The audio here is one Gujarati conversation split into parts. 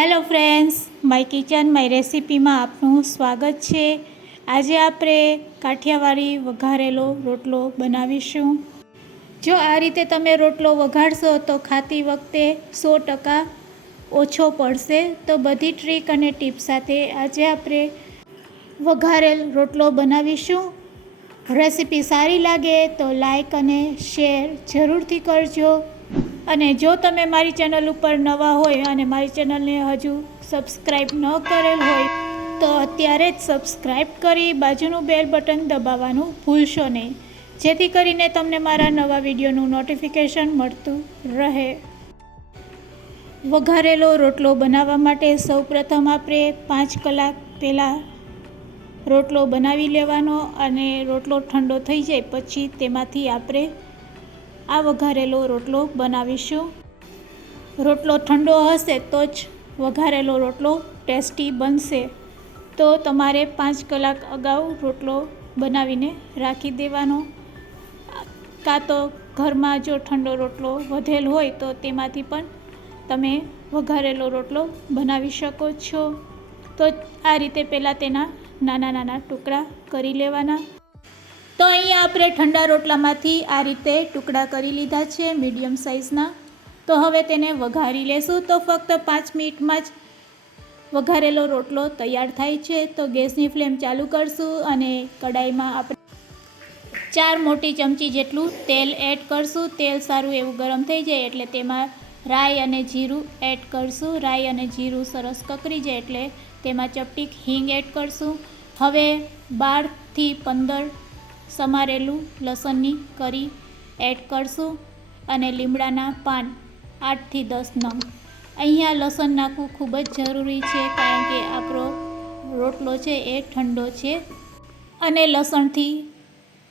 Hello friends, my kitchen my રેસીપીમાં આપનું સ્વાગત છે। આજે આપણે કાઠિયાવાડી વઘારેલો રોટલો બનાવીશું। જો આ રીતે તમે રોટલો વઘારશો તો ખાતી વખતે 100% ઓછો પડશે। તો બધી ટ્રીક અને ટિપ્સ સાથે આજે આપણે વઘારેલ રોટલો બનાવીશું। રેસીપી સારી લાગે તો લાઈક અને શેર જરૂરથી કરજો। અને જો તમે મારી ચેનલ ઉપર નવા હોય અને મારી ચેનલને હજુ સબસ્ક્રાઈબ ન કરેલ હોય તો અત્યારે જ સબસ્ક્રાઈબ કરી બાજુનું બેલ બટન દબાવવાનું ભૂલશો નહીં, જેથી કરીને તમને મારા નવા વિડીયોનું નોટિફિકેશન મળતું રહે। વઘારેલો રોટલો બનાવવા માટે સૌપ્રથમ આપણે 5 કલાક પહેલાં રોટલો બનાવી લેવાનો અને રોટલો ઠંડો થઈ જાય પછી તેમાંથી આપણે આ વઘારેલો રોટલો બનાવીશું। રોટલો ઠંડો હશે તો જ વઘારેલો રોટલો ટેસ્ટી બનશે। તો તમારે 5 કલાક અગાઉ રોટલો બનાવીને રાખી દેવાનો, કાં તો ઘરમાં જો ઠંડો રોટલો વધેલ હોય તો તેમાંથી પણ તમે વઘારેલો રોટલો બનાવી શકો છો। તો આ રીતે પહેલાં તેના નાના નાના ટુકડા કરી લેવાના। તો અહીંયા આપણે ઠંડા રોટલામાંથી આ રીતે ટુકડા કરી લીધા છે મીડિયમ સાઇઝના। તો હવે તેને વઘારી લેશું। તો ફક્ત 5 મિનિટમાં જ વઘારેલો રોટલો તૈયાર થાય છે। તો ગેસની ફ્લેમ ચાલુ કરશું અને કડાઈમાં આપણે 4 મોટી ચમચી જેટલું તેલ એડ કરશું। તેલ સારું એવું ગરમ થઈ જાય એટલે તેમાં રાઈ અને જીરું એડ કરશું। રાઈ અને જીરું સરસ કકરી જાય એટલે તેમાં ચપટીક હિંગ એડ કરશું। હવે 12 થી 15 સમારેલું લસણની કરી એડ કરશું અને લીમડાના પાન 8 થી 10 નંગ। અહીંયા લસણ નાખવું ખૂબ જ જરૂરી છે, કારણ કે આપણો રોટલો છે એ ઠંડો છે અને લસણથી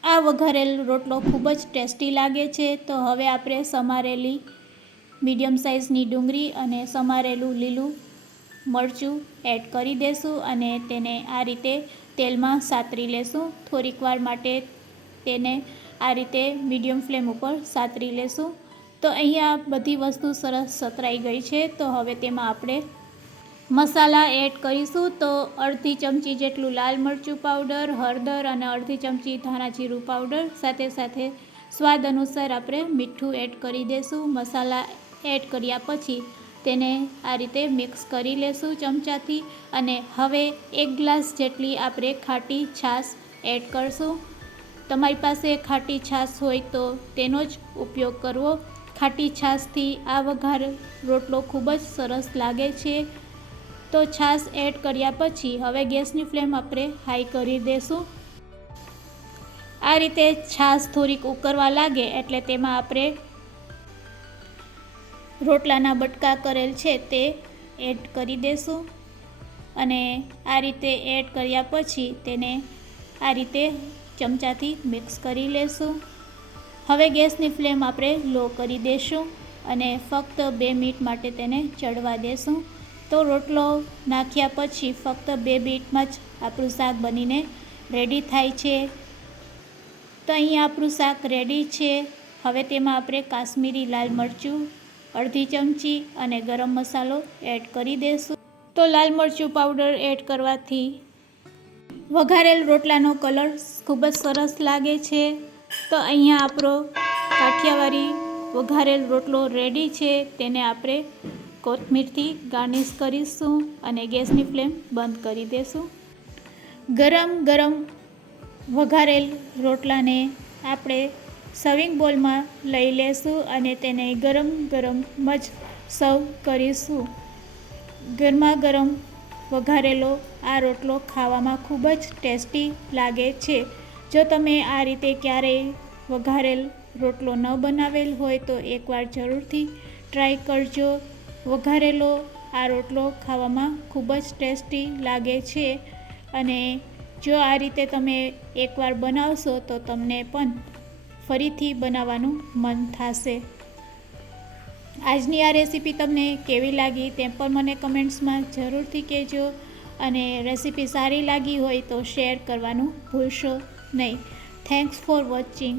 આ વઘારેલ રોટલો ખૂબ જ ટેસ્ટી લાગે છે। તો હવે આપણે સમારેલી મીડિયમ સાઇઝની ડુંગળી અને સમારેલું લીલું મરચું એડ કરી દઈશું અને તેને આ રીતે તેલમાં સાતરી લેશું। થોડીક વાર માટે તેને આ રીતે મીડિયમ ફ્લેમ ઉપર સાતરી લેશું। તો અહીંયા બધી વસ્તુ સરસ સતરાઈ ગઈ છે। તો હવે તેમાં આપણે મસાલા એડ કરીશું। તો અડધી ચમચી જેટલું લાલ મરચું પાવડર, હળદર અને અડધી ચમચી ધાણા જીરું પાવડર, સાથે સાથે સ્વાદ અનુસાર આપણે મીઠું એડ કરી દઈશું। મસાલા એડ કર્યા પછી તેને આ રીતે મિક્સ કરી લેશું ચમચાથી અને હવે 1 ગ્લાસ જેટલી આપણે ખાટી છાશ એડ કરશું। તમારી પાસે ખાટી છાશ હોય તો તેનો જ ઉપયોગ કરવો। ખાટી છાશથી આ વઘાર રોટલો ખૂબ જ સરસ લાગે છે। તો છાશ એડ કર્યા પછી હવે ગેસની ફ્લેમ આપણે હાઈ કરી દઈશું। આ રીતે છાશ થોડીક ઉકળવા લાગે એટલે તેમાં આપણે રોટલાના બટકા કરેલ છે તે એડ કરી દઈશું અને આ રીતે એડ કર્યા પછી તેને આ રીતે ચમચાથી મિક્સ કરી લેશું। હવે ગેસની ફ્લેમ આપણે લો કરી દઈશું અને ફક્ત 2 મિનિટ માટે તેને ચડવા દેશું। તો રોટલો નાખ્યા પછી ફક્ત 2 મિનિટમાં જ આપણું શાક બનીને રેડી થાય છે। તો અહીંયા આપણું શાક રેડી છે। હવે તેમાં આપણે કાશ્મીરી લાલ મરચું અડધી ચમચી અને ગરમ મસાલો એડ કરી દઈશું। તો લાલ મરચું પાવડર એડ કરવાથી વઘારેલ રોટલાનો કલર ખૂબ જ સરસ લાગે છે। તો અહીંયા આપણો કાઠિયાવાડી વઘારેલ રોટલો રેડી છે। તેને આપણે કોથમીરથી ગાર્નિશ કરીશું અને ગેસની ફ્લેમ બંધ કરી દઈશું। ગરમ ગરમ વઘારેલ રોટલાને આપણે સર્વિંગ બોલમાં લઈ લેશું અને તેને ગરમ ગરમ જ સર્વ કરીશું। ગરમા ગરમ વઘારેલો આ રોટલો ખાવામાં ખૂબ જ ટેસ્ટી લાગે છે। જો તમે આ રીતે ક્યારેય વઘારેલ રોટલો ન બનાવેલ હોય તો એકવાર જરૂરથી ટ્રાય કરજો। વઘારેલો આ રોટલો ખાવામાં ખૂબ જ ટેસ્ટી લાગે છે અને જો આ રીતે તમે એકવાર બનાવશો તો તમને પણ ફરીથી બનાવવાનું મન થશે। આજની આ રેસીપી તમને કેવી લાગી તે પણ મને કમેન્ટ્સમાં જરૂરથી કહેજો અને રેસીપી સારી લાગી હોય તો શેર કરવાનું ભૂલશો નહીં। Thanks for watching.